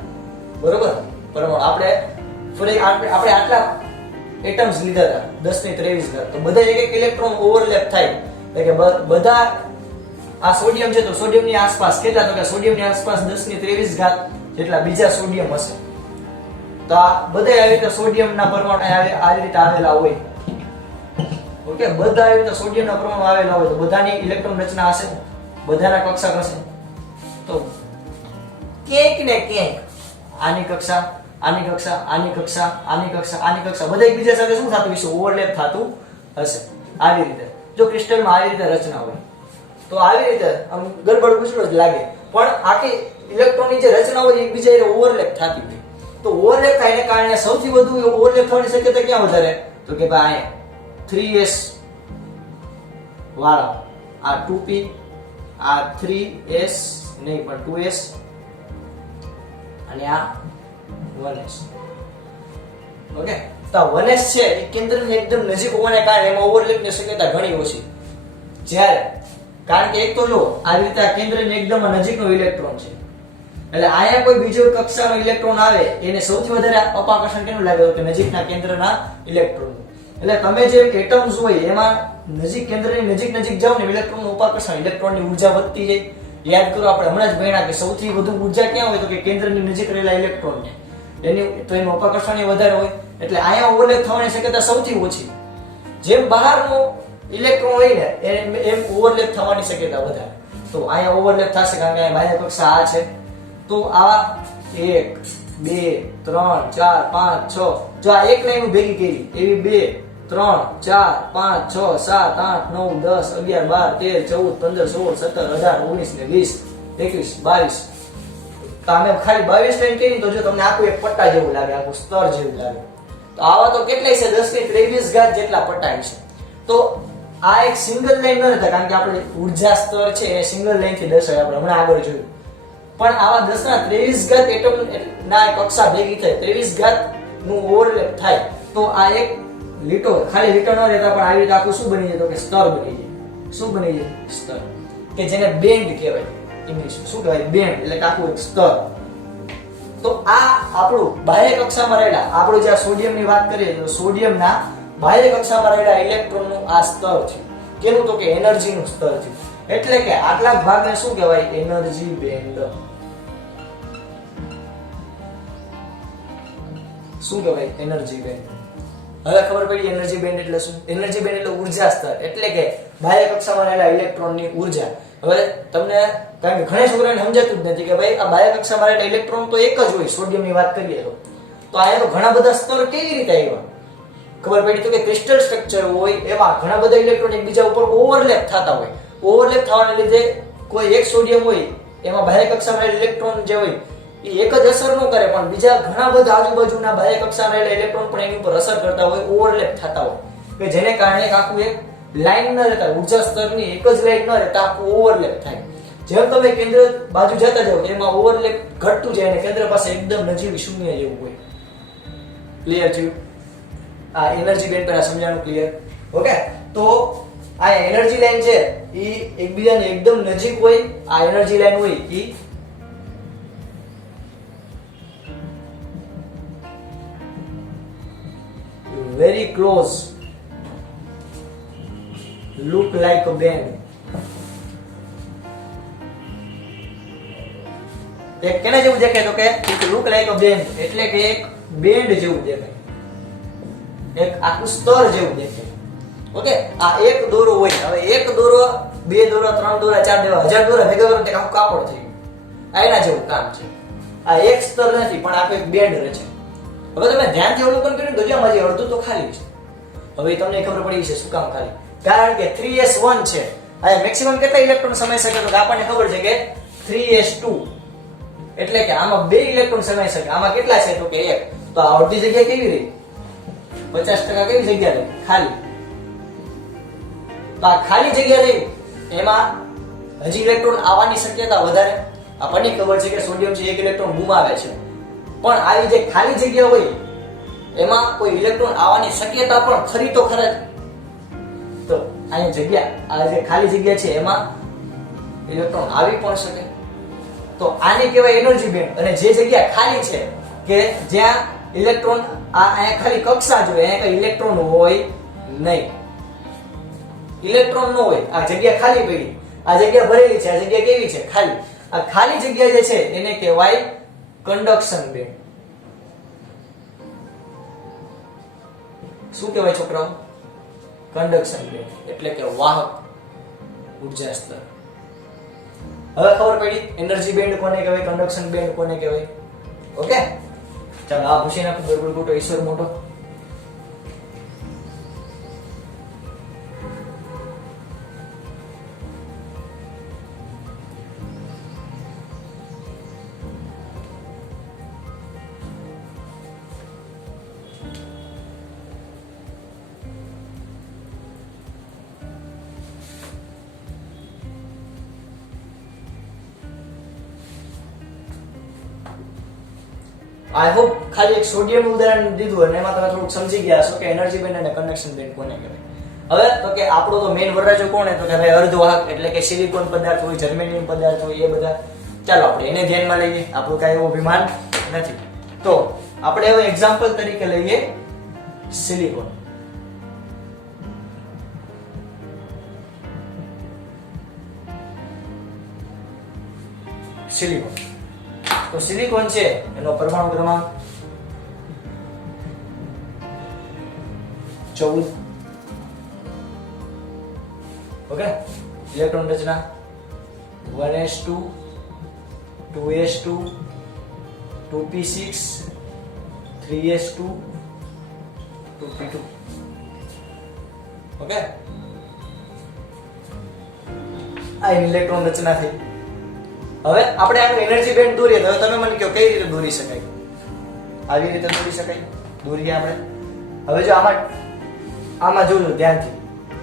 બરોબર પરમાણુ. આપણે આટલા એટમ્સ લીધા હતા 1023 ઘાત. તો બધા એક એક ઇલેક્ટ્રોન ઓવરલેપ થાય એટલે કે બધા આ સોડિયમ છે તો સોડિયમની આસપાસ કેટલા? તો કે સોડિયમની આસપાસ 1023 ઘાત જેટલા બીજા સોડિયમ હશે. તો આ બધા આવી રીતે સોડિયમના પરમાણુ આવી રીતે આવેલા હોય. ઓકે, બધા આવી રીતે સોડિયમના પરમાણુ આવેલા હોય તો બધાની ઇલેક્ટ્રોન રચના હશે, બધાના કક્ષા હશે. તો ક્યાંક ને ક્યાંક આની કક્ષા આની કક્ષા આની કક્ષા આની કક્ષા આની કક્ષા બધા એકબીજા સાથે શું થતું હશે? ઓવરલેપ થતું હશે. આવી રીતે જો ક્રિસ્ટલમાં આવી રીતે રચના હોય તો આવી રીતે આમ ગડબડ ગુચડો જ લાગે પણ આખી ઇલેક્ટ્રોનની જે રચના હોય એકબીજા સાથે ઓવરલેપ થતી હોય. તો ઓવરલેપ થાયને કારણે સૌથી વધુ ઓવરલેપ થવાની શક્યતા ક્યાં વધારે? તો કે ભાઈ અહીંયા 3s વાળા આ 2p આ 3s નહીં પણ 2s અને આ 1s. ઓકે, તો 1s છે એ કેન્દ્રની એકદમ નજીક હોવાને કારણે એમાં ઓવરલેપની શક્યતા ઘણી ઓછી. જ્યારે કારણ કે એક તો જો આ રીતે આ કેન્દ્રની એકદમ નજીકનો ઇલેક્ટ્રોન છે એટલે અહીંયા કોઈ બીજો કક્ષાનો ઇલેક્ટ્રોન આવે એને સૌથી વધારે અપાકર્ષણ કેનું લાગે કે નજીકના કેન્દ્રના ઇલેક્ટ્રોન. એટલે તમે જે એટમ્સ હોય એમાં નજીક કેન્દ્રની નજીક જાવ ને ઇલેક્ટ્રોનનું અપાકર્ષણ ઇલેક્ટ્રોનની ઊર્જા વધતી જાય. યાદ કરો આપણે હમણાં જ ભણ્યા કે સૌથી વધુ ઊર્જા ક્યાં હોય તો કે કેન્દ્રની નજીક રહેલા ઇલેક્ટ્રોનને. તો એનું અપાકર્ષણ વધારે હોય એટલે અહીંયા ઓવરલેપ થવાની શક્યતા સૌથી ઓછી. જેમ બહારનો ઇલેક્ટ્રોન હોય ને એમ ઓવરલેપ થવાની શક્યતા વધારે. તો અહીંયા ઓવરલેપ થશે કારણ કે બાહ્ય કક્ષા આ છે. તો આ 1 2 3 4 5 6 જો આ એક લાઈન ભેગી કરી એવી 2 3 4 5 6 7 8 9 10 11 12 13 14 15 16 17 18 19 ને 20 21 22. તો અમે ખાલી 22 લાઈન કરી તો જો તમને આખું એક પટ્ટા જેવું લાગે, આખું સ્તર જેવું લાગે. તો આવા તો કેટલાય છે, 10 ની 23 ઘાત જેટલા પટ્ટા છે. તો આ એક સિંગલ લાઈન ન હતા, કારણ કે આપણે ઊર્જા સ્તર છે એ સિંગલ લાઈન થી દર્શાવે, આપણે હમણાં આગળ જોયું. પણ આવા 10 ના 23 ઘાત એટમ ના કક્ષા ભેગી થાય, 23 ઘાત નું ઓવરલેપ થાય, તો આ એક લીટો, ખાલી લીટો ન રહેતા પણ આવી રીતે આખું શું બની જાય, તો કે સ્તર બની જાય. શું બની જાય? સ્તર, કે જેને બેન્ડ કહેવાય. ઇંગ્લિશ શું કહેવાય? બેન્ડ, એટલે કે આખું એક સ્તર. તો આ આપણું બાહ્ય કક્ષામાં રહેલા, આપણું જે સોડિયમ ની વાત કરીએ તો સોડિયમના બાહ્ય કક્ષામાં રહેલા ઇલેક્ટ્રોનનું આ સ્તર છે. કેનું? તો કે એનર્જી નું સ્તર છે. એટલે કે આટલા ભાગને શું કહેવાય? Energy band. શું કહેવાય? Energy band. હવે ખબર પડી એનર્જી બેન્ડ એટલે શું? એનર્જી બેન્ડ એટલે ઊર્જા સ્તર, એટલે કે બાહ્ય કક્ષામાં રહેલા ઇલેક્ટ્રોનની ઊર્જા. હવે તમને કારણ કે ઘણા છોકરાને સમજાતું જ નથી કે ભાઈ આ બાહ્ય કક્ષામાં રહેલા ઇલેક્ટ્રોન તો એક જ હોય, સોડિયમની વાત કરીએ તો આયા તો ઘણા બધા સ્તર કેવી રીતે આવ્યા? ખબર પડી તો કે ક્રિસ્ટલ સ્ટ્રક્ચર હોય એમાં ઘણા બધા ઇલેક્ટ્રોન એકબીજા ઉપર ઓવરલેપ થતા હોય. ઓવરલેપ થવાને લીધે કોઈ એક સોડિયમ હોય એમાં બાહ્ય કક્ષામાં રહેલા ઇલેક્ટ્રોન જે હોય એ એક જ અસર ન કરે, પણ બીજા ઘણા બધા આજુબાજુના બાહ્ય કક્ષામાં રહેલા ઇલેક્ટ્રોન પણ એની ઉપર અસર કરતા હોય, ઓવરલેપ થતા હોય, કે જેને કારણે આખું એક લાઈન ન રહેતા, ઊર્જા સ્તરની એક જ લાઈન ન રહેતા આખું ઓવરલેપ થાય. જેમ તમે કેન્દ્ર બાજુ જતા જાવ એમાં ઓવરલેપ ઘટતું જાય અને કેન્દ્ર પાસે એકદમ નજીક શૂન્ય જેવું હોય. ક્લિયર થયું? આ એનર્જી બેન્ડ પર સમજાણું. ક્લિયર? ઓકે. તો આ એનર્જી લાઈન છે એ એકબીજાને એકદમ નજીક હોય. આ એનર્જી લાઈન હોય એ very close, look like a band. એક કેના જેવું દેખાય? તો કે it look like a band, એટલે કે એક બેન્ડ જેવું દેખાય, એક આખું સ્તર જેવું દેખાય. ઓકે. આ એક દોરો હોય, હવે એક દોરો, બે દોરા, ત્રણ દોરા, ચાર દોરા, 1000 દોરા ભેગા કરો તો આખું કાપડ થઈ ગયું. આ એના જેવું કામ છે. આ એક સ્તર નથી પણ આખું એક બેન્ડ રચે. હવે તમે ધ્યાનથી અવલોકન કર્યું તો જ્યાં હજી અડધું તો ખાલી છે. હવે તમને ખબર પડી છે શું કામ ખાલી? કારણ કે 3s1 છે. આ મેક્સિમમ કેટલા ઇલેક્ટ્રોન સમાઈ શકે? તો આપણને ખબર છે કે 3s2, એટલે કે આમાં 2 ઇલેક્ટ્રોન સમાઈ શકે. આમાં કેટલા છે? તો કે 1. તો આ અડધી જગ્યા કેવી રહી? 50% કેવી જગ્યા રહી? ખાલી. તો આ ખાલી જગ્યા રહી એમાં હજી ઇલેક્ટ્રોન આવવાની શક્યતા વધારે. આપણને ખબર છે કે સોડિયમ છે 1 ઇલેક્ટ્રોન ગુમાવે છે, પણ આવી જે ખાલી જગ્યા હોય એમાં કોઈ ઇલેક્ટ્રોન આવવાની શક્યતા પણ ખરી તો ખરા જ. તો અહીં જગ્યા, આ જે ખાલી જગ્યા છે એમાં ઇલેક્ટ્રોન આવી પણ શકે. તો આને કહેવાય એનર્જી બેન્ડ. અને જે જગ્યા ખાલી છે કે જ્યાં ઇલેક્ટ્રોન, અહીંયા ખાલી કક્ષા જોઈએ, અહીંયા કઈ ઇલેક્ટ્રોન હોય નહીં, ઇલેક્ટ્રોન ન હોય, આ જગ્યા ખાલી પડી, આ જગ્યા ભરેલી છે, આ જગ્યા કેવી છે? ખાલી. આ ખાલી જગ્યા જે છે એને કહેવાય કંડક્શન બેન્ડ. શું કહેવાય છોકરાઓ? કંડક્શન બેન્ડ, એટલે કે વાહક ઊર્જા સ્તર. હવે ખબર પડી એનર્જી બેન્ડ કોને કહેવાય, કંડક્શન બેન્ડ કોને કહેવાય. ઓકે. ચાલો આ પૂછી નાખો. બરોબર મોટો ઈશ્વર મોટો. આઈ હોપ ખાલી એક સોડિયમ ઉદાહરણ દીધું અને એમાં તમે થોડુંક સમજી ગયા હશો કે એનર્જી બેન્ડ અને કંડક્શન બેન્ડ કોને કહેવાય. હવે તો કે આપણો તો મેઇન વરરાજો કોણ? તો કે ભાઈ અર્ધવાહક, એટલે કે સિલિકોન પદાર્થ હોય, જર્મેનિયમ પદાર્થ હોય, એ બધા. ચાલો આપણે એને ધ્યાનમાં લઈએ. આપણું કાંઈ એવું અભિમાન નથી. તો આપણે હવે એક્ઝામ્પલ તરીકે લઈએ સિલિકોન. સિલિકોન. તો સિલિકોન છે એનો પરમાણુ ક્રમાંક 14. ઓકે. ઇલેક્ટ્રોન રચના 1s2 2s2 2p6 3s2 2p2. Okay, આ ઇલેક્ટ્રોન રચના થઈ. હવે આપણે આનું એનર્જી બેન્ડ દોરીએ તો તમે મને કહો કઈ રીતે દોરી શકાય? આવી રીતે દોરી શકાય. દોરીએ આપણે. હવે જો આમાં જોજો ધ્યાનથી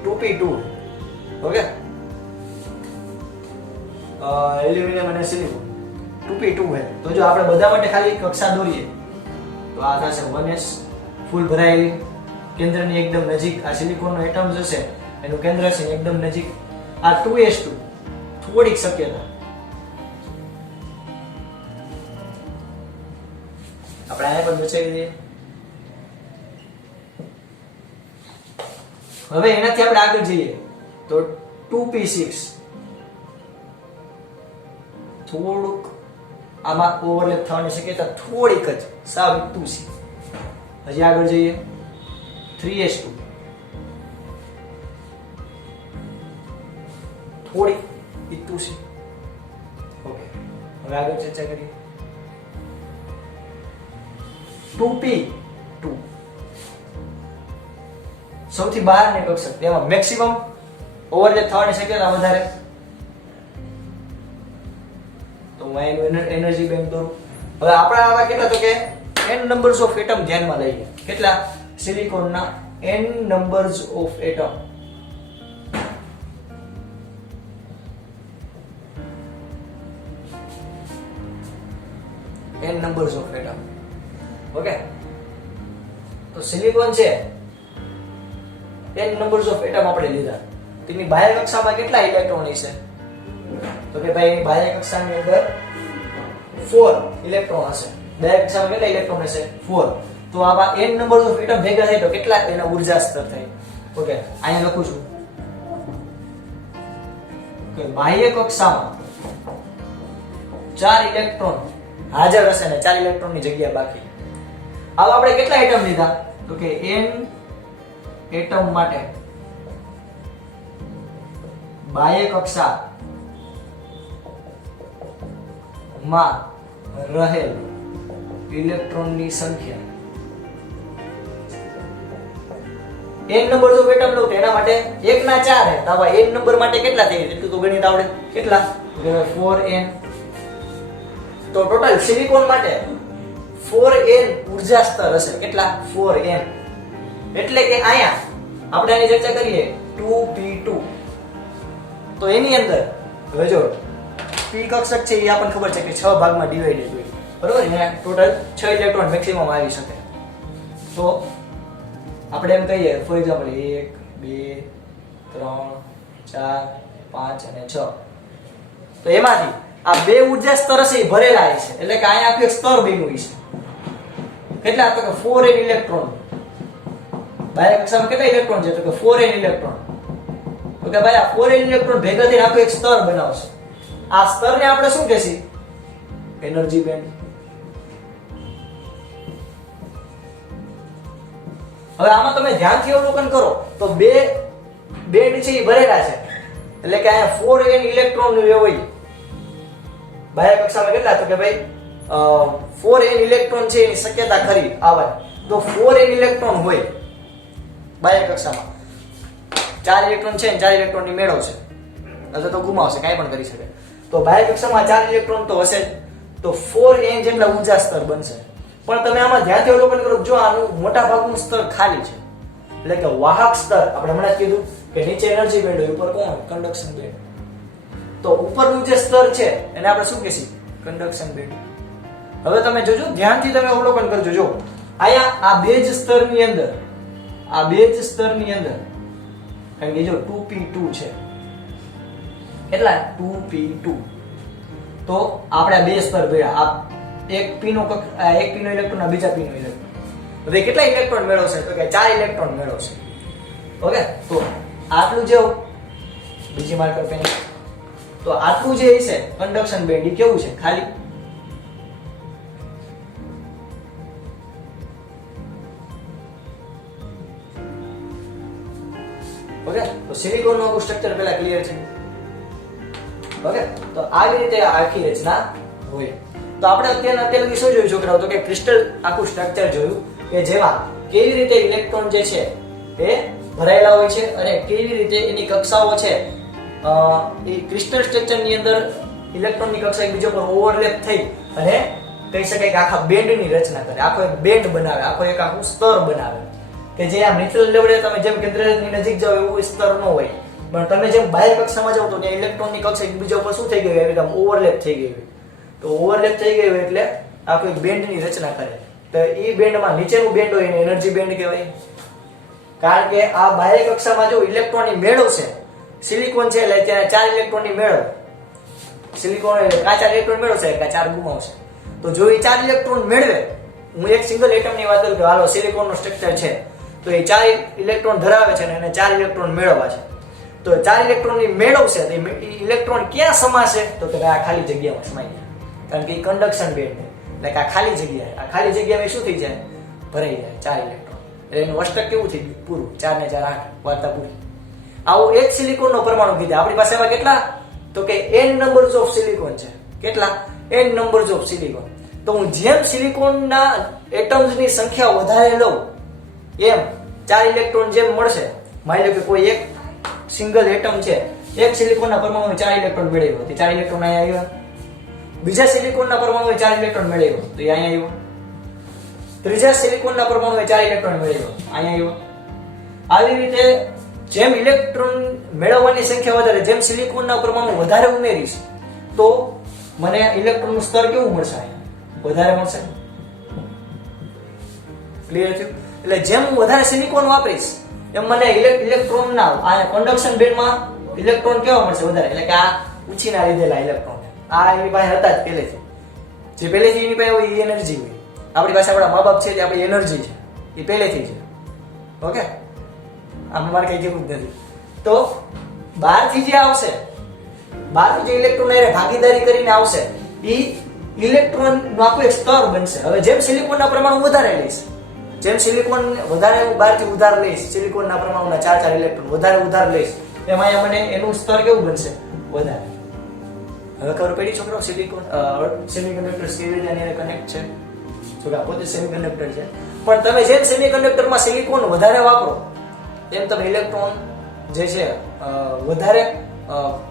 2p2 ઓકે, એલ્યુમિનિયમ અને સિલિકોન 2p2 છે. તો જો આપણે બધા માટે ખાલી કક્ષા દોરીએ તો આ થશે 1s ફૂલ ભરાયેલી, કેન્દ્રની એકદમ નજીક. આ સિલિકોનનો એટમ હશે એનું કેન્દ્ર છે એકદમ નજીક. આ 2s2 થોડીક શક્યતા. આપણે આને પણ બચાવી દઈએ. હવે એનાથી આપણે આગળ જઈએ તો 2p6 થોડુંક આમાં ઓવરલેપ થવાની શક્યતા થોડીક જ, સાવ ઈટું છે. હજી આગળ જઈએ 3s2 થોડી ઈટું છે. ઓકે, હવે આગળ ચર્ચા કરીએ 2p2 સૌથી બહારની કક્ષક, તેમાં મેક્સિમમ ઓવરલેપ થવાની શક્યતા વધારે. તો હું એનું એનર્જી બેન્ડ દોરું. હવે આપણે આવા કેટલા તો કે n નંબર્સ ઓફ એટમ ધ્યાનમાં લઈએ. કેટલા? સિલિકોનના n numbers of atom. n numbers of atom. Okay, તો સિલિકોન છે n નંબર્સ ઓફ એટમ આપણે લીધા. તેની બાહ્ય કક્ષામાં કેટલા ઇલેક્ટ્રોન હશે? તો કે ભાઈ એની બાહ્ય કક્ષાની અંદર 4 ઇલેક્ટ્રોન હશે. બાહ્ય કક્ષામાં કેટલા ઇલેક્ટ્રોન હશે? 4. તો આવા n નંબર્સ ઓફ એટમ ભેગા થાય તો કેટલા એના ઊર્જા સ્તર થાય? ઓકે, અહીંયા લખું છું કે બાહ્ય કક્ષામાં 4 ઇલેક્ટ્રોન હાજર હશે ને 4 ઇલેક્ટ્રોનની જગ્યા બાકી. હવે આપણે કેટલા એટમ લીધા? તો કે n એટમ માટે બાહ્ય કક્ષા માં રહેલ ઇલેક્ટ્રોનની સંખ્યા n નંબર જો એટમ લો તેના માટે 1 ના 4 હે. તો આવા n નંબર માટે કેટલા થઈ? એટલું તો ગણિત આવડે. કેટલા? 4n. તો ટોટલ સિલિકોન માટે 4n ઊર્જા સ્તર હશે. કેટલા? 4n. એટલે કે અહીંયા આપણે આની ચર્ચા કરીએ 2p2. તો એની અંદર હવે જો p કક્ષક છે એ આપણને ખબર છે કે 6 ભાગમાં ડિવાઇડેડ હોય. બરોબર? ને ટોટલ 6 ઇલેક્ટ્રોન મેક્સિમમ આવી શકે. તો આપણે એમ કહીએ ફોર એક્ઝામ્પલ 1 2 3 4 5 અને 6. તો એમાંથી આ બે ઊર્જા સ્તર છે એ ભરેલા છે. એટલે કે અહીંયા આખું એક સ્તર બન્યું છે. કેટલા? તો કે 4n ઇલેક્ટ્રોન. બાહ્ય કક્ષામાં કેટલા ઇલેક્ટ્રોન છે? તો કે 4n ઇલેક્ટ્રોન. તો કે ભાઈ આ 4n ઇલેક્ટ્રોન ભેગા થઈને આખું એક સ્તર બનાવશે. આ સ્તરને આપણે શું કહેશી? Energy band. હવે આમાં તમે ધ્યાનથી અવલોકન કરો તો બે બેન્ડ છે એ ભરેલા છે. એટલે કે અહીંયા 4n ઇલેક્ટ્રોન હોય. બાહ્ય કક્ષામાં કેટલા? તો કે ભાઈ 4n ઇલેક્ટ્રોન છે એની શક્યતા ખરી આવે. તો 4n ઇલેક્ટ્રોન હોય બાહ્ય કક્ષામાં. 4 ઇલેક્ટ્રોન છે ને 4 ઇલેક્ટ્રોનની મેળવશે અથવા તો ગુમાવશે, કાંઈ પણ કરી શકે. તો બાહ્ય કક્ષામાં 4 ઇલેક્ટ્રોન તો હશે જ. તો 4n જેટલા ઊર્જા સ્તર બનશે. પણ તમે આમાં ધ્યાનથી અવલોકન કરો, જો આનું મોટા ભાગનું સ્તર ખાલી છે. એટલે કે વાહક સ્તર આપણે હમણાં જ કીધું કે નીચે એનર્જી બેન્ડ હોય, ઉપર કોણ? Conduction band. તો ઉપરનું જે સ્તર છે એને આપણે શું કહીશું? Conduction band. હવે તમે જોજો, ધ્યાનથી તમે અવલોકન કરજો. જો અહીંયા આ બે જ સ્તરની અંદર કારણ કે જો 2p2 છે. કેટલા? 2p2. તો આપણે બે સ્તર ભેળા, આ એક p નો ઇલેક્ટ્રોન અને બીજા p નો ઇલેક્ટ્રોન. હવે કેટલા ઇલેક્ટ્રોન મેળવશે? તો કે 4 ઇલેક્ટ્રોન મેળવશે. ઓકે, તો આટલું જે બીજી માર્કર પેન, તો આટલું જે છે કન્ડક્શન બેન્ડ એ કેવું છે? ખાલી. ઓકે, તો સિલિકોન નું સ્ટ્રક્ચર પહેલા ક્લિયર છે. ઓકે, તો આવી રીતે આખી રચના હોય. તો આપણે અત્યારે શું જોયું છોકરાઓ? તો કે ક્રિસ્ટલ આખું સ્ટ્રક્ચર જોયું કે જેમાં કેવી રીતે ઇલેક્ટ્રોન જે છે એ ભરાયેલા હોય છે અને કેવી રીતે એની કક્ષાઓ છે એ ક્રિસ્ટલ સ્ટ્રક્ચરની અંદર ઇલેક્ટ્રોનની કક્ષા એકબીજા પર ઓવરલેપ થઈ અને કહી શકાય કે આખા બેન્ડની રચના કરે, આખો એક બેન્ડ બનાવે, આખો એક આખું સ્તર બનાવે કે જે આમ નીચલા લેવલે તમે જેમ કેન્દ્રની નજીક જાઓ એવું સ્તર ન હોય, પણ તમે જેમ બાહ્ય કક્ષામાં જાઓ તો ત્યાં ઇલેક્ટ્રોનની કક્ષા એકબીજા ઉપર શું થઈ ગઈ હોય, એકદમ ઓવરલેપ થઈ ગઈ હોય. તો ઓવરલેપ થઈ ગઈ હોય એટલે આખો એક બેન્ડની રચના કરે. તો એ બેન્ડમાં નીચેનું બેન્ડ હોય એને એનર્જી બેન્ડ કહેવાય. કારણ કે આ બાહ્ય કક્ષામાં જો ઇલેક્ટ્રોનની મેળવ છે, સિલિકોન છે એટલે ત્યાં 4 ઇલેક્ટ્રોનની મેળવ, સિલિકોન એટલે કાચા ઇલેક્ટ્રોન મેળવશે કે 4 ગુમાવશે. તો જો એ 4 ઇલેક્ટ્રોન મેળવે, હું એક સિંગલ એટમની વાત કરું કે હાલો સિલિકોનનું સ્ટ્રક્ચર છે તો એ 4 ઇલેક્ટ્રોન ધરાવે છે અને એને 4 ઇલેક્ટ્રોન મેળવવા છે. તો 4 ઇલેક્ટ્રોનની મેળવશે તો એ ઇલેક્ટ્રોન ક્યાં સમાશે, તો કે આ ખાલી જગ્યામાં સમાઈ જાય. કારણ કે એ કન્ડક્શન બેન્ડ એટલે કે આ ખાલી જગ્યા, આ ખાલી જગ્યામાં શું થઈ જાય, ભરાઈ જાય 4 ઇલેક્ટ્રોન. એટલે એનું અષ્ટક કેવું થઈ ગયું, પૂરું, 4 ને 4 8, વાર્તા પૂરી. આવું એક સિલિકોનનો પરમાણુ કીધા. આપણી પાસે એવા કેટલા, તો કે n નંબર્સ ઓફ સિલિકોન છે. કેટલા? n numbers of silicon. તો હું જેમ સિલિકોનના એટમ્સની સંખ્યા વધારે લઉં એમ 4 ઇલેક્ટ્રોન જેમ મળશે. માની લો કે કોઈ એક સિંગલ એટમ છે, એક સિલિકોનના પરમાણુએ 4 ઇલેક્ટ્રોન મેળવ્યો તો 4 ઇલેક્ટ્રોન અહીંયા આવ્યા. બીજા સિલિકોનના પરમાણુએ 4 ઇલેક્ટ્રોન મેળવ્યો તો એ અહીંયા આવ્યો. ત્રીજા સિલિકોનના પરમાણુએ 4 ઇલેક્ટ્રોન મેળવ્યો, અહીંયા આવ્યો. આવી રીતે જેમ ઇલેક્ટ્રોન મેળવવાની સંખ્યા વધારે, જેમ સિલિકોનના પરમાણુ વધારે ઉમેરીશ તો મને ઇલેક્ટ્રોનનું સ્તર કેવું મળશે, વધારે મળશે. ક્લિયર થયું? એટલે જેમ હું વધારે સિલિકોન વાપરીશ એમ મને ઇલેક્ટ્રોનના આ કન્ડક્શન બેન્ડમાં ઇલેક્ટ્રોન કેવા મળશે, વધારે. એટલે કે આ ઉછીના લીધેલા ઇલેક્ટ્રોન, આ એની પાસે હતા જ પહેલેથી, જે પહેલેથી એની પાસે હોય એ એનર્જી હોય. આપણી પાસે આપણા મા બાપ છે તે આપણી એનર્જી છે, એ પહેલેથી છે. ઓકે, આમાં મારે કઈ કેવું જ નથી. તો બહારથી જે આવશે, બહારથી જે ઇલેક્ટ્રોન એને ભાગીદારી કરીને આવશે એ ઇલેક્ટ્રોનનું આખું એક સ્તર બનશે. હવે જેમ સિલિકોનના પરમાણુ વધારે લઈશ, જેમ સિલિકોન વધારે હું બહારથી ઉધાર લઈશ, સિલિકોનના પરમાણુના 4 ઇલેક્ટ્રોન વધારે ઉધાર લઈશ, એમ અહીંયા મને એનું સ્તર કેવું બનશે, વધારે. હવે ખબર પડી છોકરો સિલિકોન સેમિકન્ડક્ટર્સ કેવી રીતે આની કનેક્ટ છે? છોકરા પોતે સેમિકન્ડક્ટર છે, પણ તમે જેમ સેમિકન્ડક્ટરમાં સિલિકોન વધારે વાપરો એમ તમે ઇલેક્ટ્રોન જે છે વધારે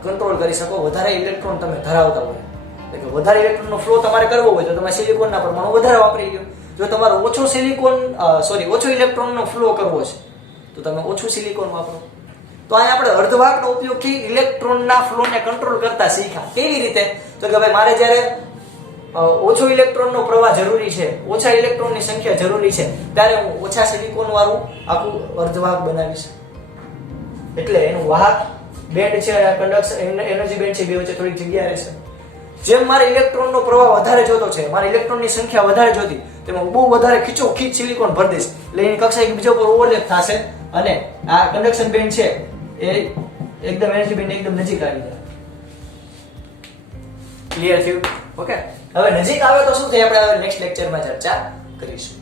કંટ્રોલ કરી શકો, વધારે ઇલેક્ટ્રોન તમે ધરાવતા હોય. એટલે કે વધારે ઇલેક્ટ્રોનનો ફ્લો તમારે કરવો હોય તો તમે સિલિકોનના પરમાણુ વધારે વાપરી લો. જો તમારે ઓછો ઇલેક્ટ્રોનનો ફ્લો કરવો છે તો તમે ઓછું સિલિકોન વાપરો. તો અહીંયા આપણે અર્ધવાહકનો ઉપયોગથી ઇલેક્ટ્રોનના ફ્લોને કંટ્રોલ કરતા શીખ્યા. કેવી રીતે? તો કે ભાઈ મારે જ્યારે ઓછો ઇલેક્ટ્રોનનો પ્રવાહ જરૂરી છે, ઓછા ઇલેક્ટ્રોનની સંખ્યા જરૂરી છે, ત્યારે હું ઓછા સિલિકોન વાળું આખું અર્ધવાહક બનાવીશ. એટલે એનું વાહક બેન્ડ છે, કન્ડક્શન એનર્જી બેન્ડ છે, બે વચ્ચે થોડીક જગ્યા રહેશે. જેમ મારે ઇલેક્ટ્રોનનો પ્રવાહ વધારે જોતો છે, મારે ઇલેક્ટ્રોનની સંખ્યા વધારે જોતી, તેમાં બહુ વધારે ખીચોખીચ સિલિકોન ભરી દઈશ એટલે એની કક્ષા એકબીજા પર ઓવરલેપ થશે અને આ કન્ડક્શન બેન્ડ છે એ એકદમ એનર્જી બેન્ડ એકદમ નજીક આવી જાય. ક્લિયર થયું? ઓકે, હવે નજીક આવે તો શું થાય આપણે હવે નેક્સ્ટ લેક્ચરમાં ચર્ચા કરીશું.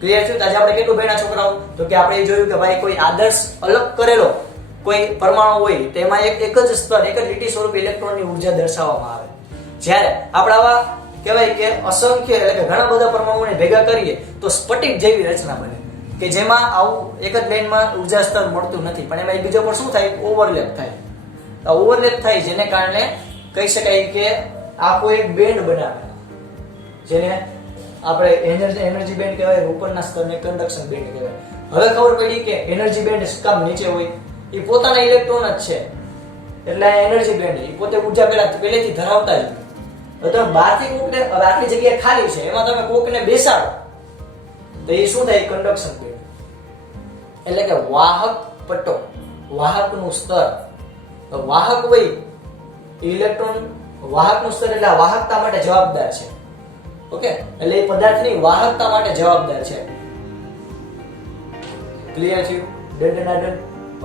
ક્લિયર થયું? આજે આપણે કેટલું ભણ્યા છોકરાઓ? તો કે આપણે એ જોયું કે ભાઈ કોઈ આદર્શ અલગ કરેલો કોઈ પરમાણુ હોય તેમાં એક જ સ્તર, એક જ લીટી સ્વરૂપે ઇલેક્ટ્રોનની ઉર્જા દર્શાવવામાં આવે. જ્યારે આપણે આવા કહેવાય કે અસંખ્ય એટલે કે ઘણા બધા પરમાણુઓને ભેગા કરીએ તો સ્ફટિક જેવી રચના બને કે જેમાં આવું એક જ લાઈનમાં ઉર્જા સ્તર મળતું નથી, પણ એમાં એકબીજા પર શું થાય, ઓવરલેપ થાય. આ ઓવરલેપ થાય જેને કારણે કહી શકાય કે આખો એક બેન્ડ બનાવે, જેને આપણે એનર્જી બેન્ડ કહેવાય, ઉપરના સ્તરને કન્ડક્શન બેન્ડ કહેવાય. હવે ખબર પડી કે એનર્જી બેન્ડ શું કામ નીચે હોય, એ પોતાના ઇલેક્ટ્રોન જ છે એટલે એનર્જી બેન્ડ એ પોતે ઉર્જા પહેલેથી ધરાવતા જ. તો તમે બહારથી કોકને, હવે આટલી જગ્યા ખાલી છે એમાં તમે કોકને બેસાડો તો એ શું થાય, કન્ડક્શન બેન્ડ. એટલે કે વાહક પટ્ટો, વાહકનું સ્તર. તો વાહક હોય ઇલેક્ટ્રોન, વાહકનું સ્તર એટલે આ વાહકતા માટે જવાબદાર છે. ઓકે, એટલે એ પદાર્થની વાહકતા માટે જવાબદાર છે. ક્લિયર થયું? ડન.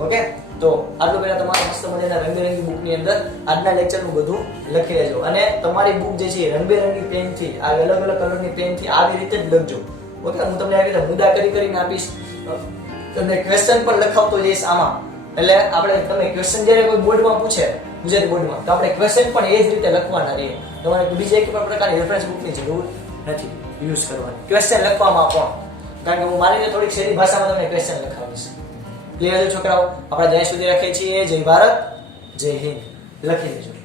ઓકે, તો આટલું પહેલા તમારા મસ્ત મજાના રંગબેરંગી બુકની અંદર આજના લેક્ચરનું બધું લખી લેજો અને તમારી બુક જે છે રંગબેરંગી પેનથી, આ અલગ અલગ કલરની પેનથી આવી રીતે જ લખજો. ઓકે, હું તમને આવી રીતે મુદ્દા કરીને આપીશ, તમને ક્વેશ્ચન પણ લખાવતો જઈશ આમાં. એટલે આપણે તમે ક્વેશ્ચન જ્યારે કોઈ બોર્ડમાં પૂછે, ગુજરાતી બોર્ડમાં, તો આપણે ક્વેશ્ચન પણ એ જ રીતે લખવાના રહીએ. તમારે બીજી એક પણ પ્રકારની રેફરન્સ બુકની જરૂર નથી યુઝ કરવાની ક્વેશ્ચન લખવામાં પણ, કારણ કે હું મારીને થોડીક સહેલી ભાષામાં તમને ક્વેશ્ચન લખાવીશ. ક્લિયર છે છોકરાઓ? આપણે જ્યાં સુધી રાખીએ છીએ જય ભારત જય હિન્દ લખી લેજો.